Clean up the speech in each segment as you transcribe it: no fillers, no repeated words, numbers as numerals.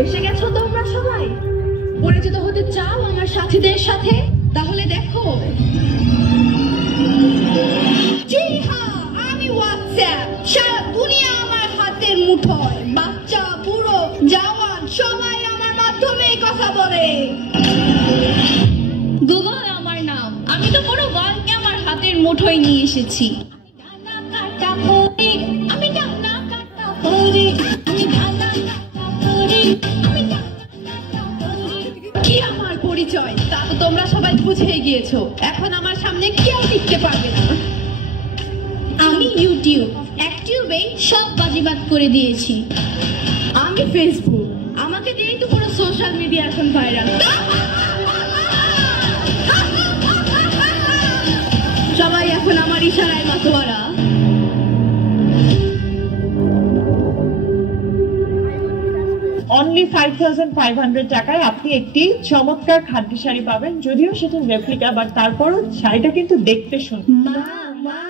এসে গেছো তোমরা সবাই? পরিচিত হতে চাও আমার সাথীদের সাথে? তাহলে দেখো, জি হ্যাঁ, আমি হোয়াটসঅ্যাপ। সারা দুনিয়া আমার হাতের মুঠোয়। বাচ্চা, বুড়ো, জওয়ান সবাই আমার মাধ্যমে কথা বলে। গুগল আমার নাম। আমি তো পুরো ওয়ার্ল্ডকে আমার হাতের মুঠোয় নিয়ে এসেছি। কি আমার পরিচয় তা তো তোমরা সবাই বুঝে গিয়েছো। এখন আমার সামনে কেউ টিকতে পারবে না। আমি ইউটিউব, অ্যাক্টিভে সব বাজিবাদ করে দিয়েছি। আমি ফেসবুক, আমাকে দিয়েই তো পুরো সোশ্যাল মিডিয়া এখন ভাইরাল। সবাই এখন আমার ইশারায় মাতোয়ারা। অনলি 5500 টাকায় আপনি একটি চমৎকার খাদ্য শাড়ি পাবেন, যদিও সেটা রেপ্লিকা, বাট তারপরও শাড়িটা কিন্তু দেখতে সুন্দর। মা,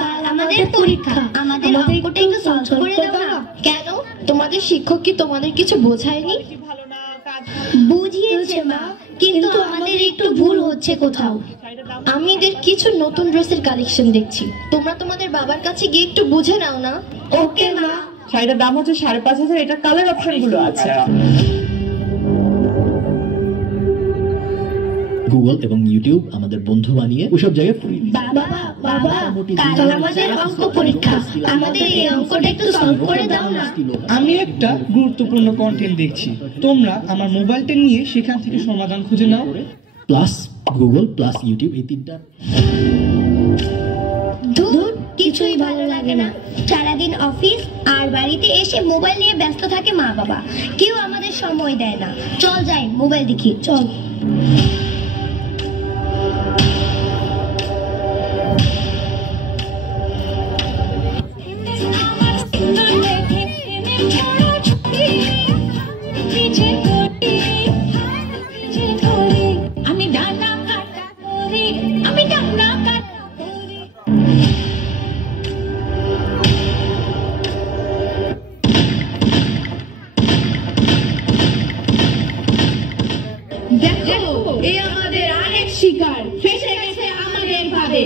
কাল আমাদের পরীক্ষা, আমাদের অঙ্কটা একটু সলভ করে দাও না। কেন? তোমাদের শিক্ষক কি তোমাদের কিছু বোঝায়নি? বুঝিয়েছে মা, কিন্তু আমাদের একটু ভুল হচ্ছে কোথাও। আমি এদের কিছু নতুন ড্রেসের কালেকশন দেখছি, তোমরা তোমাদের বাবার কাছে গিয়ে একটু বুঝে নাও না। ওকে মা। শাড়িটার দাম হচ্ছে 5500। এটা কালার অপশন গুলো আছে। গুগল এবং ইউটিউব আমাদের বন্ধু বানিয়ে ওসব জায়গায় ফ্রি। বাবা, কাল আমাদের অঙ্ক পরীক্ষা, আমাদের এই অঙ্কটা একটু সলভ করে দাও না। আমি একটা গুরুত্বপূর্ণ কন্টেন্ট দেখছি, তোমরা আমার মোবাইলটা নিয়ে সেখান থেকে সমাধান খুঁজে নাও। প্লাস গুগল প্লাস ইউটিউব, এই তিনটা। ধুর, কিছুই ভালো লাগে না। সারাদিন অফিস আর বাড়িতে এসে মোবাইল নিয়ে ব্যস্ত থাকে মা বাবা, কেউ আমাদের সময় দেয় না। চল যাই, মোবাইল দেখি, চল। দেখো, এই আমাদের আরেক শিকার ফেসে গেছে আমাদের ভাবে।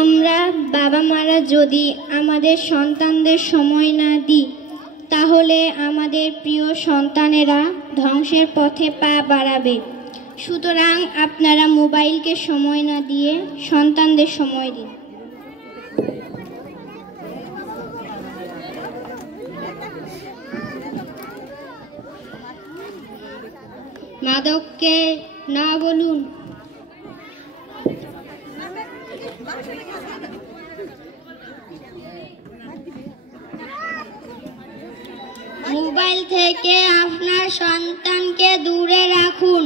আমরা বাবা মারা যদি আমাদের সন্তানদের সময় না দিই, তাহলে আমাদের প্রিয় সন্তানেরা ধ্বংসের পথে পা বাড়াবে। সুতরাং আপনারা মোবাইলকে সময় না দিয়ে সন্তানদের সময় দিন। মাদককে না বলুন। মোবাইল থেকে আপনার সন্তানকে দূরে রাখুন।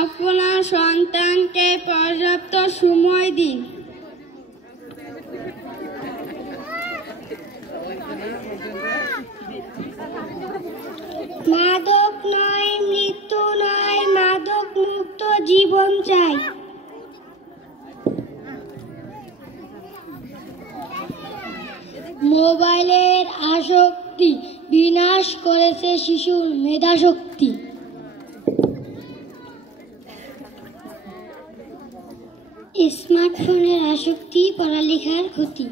আপনার সন্তানকে পর্যাপ্ত সময় দিন। মাদক নয়, মৃত্যু নয়, মাদক মুক্ত জীবন চাই। মোবাইলের আসক্তি বিনাশ করেছে শিশুর মেধাশক্তি। স্মার্টফোনের আসক্তি পড়ালেখার ক্ষতি।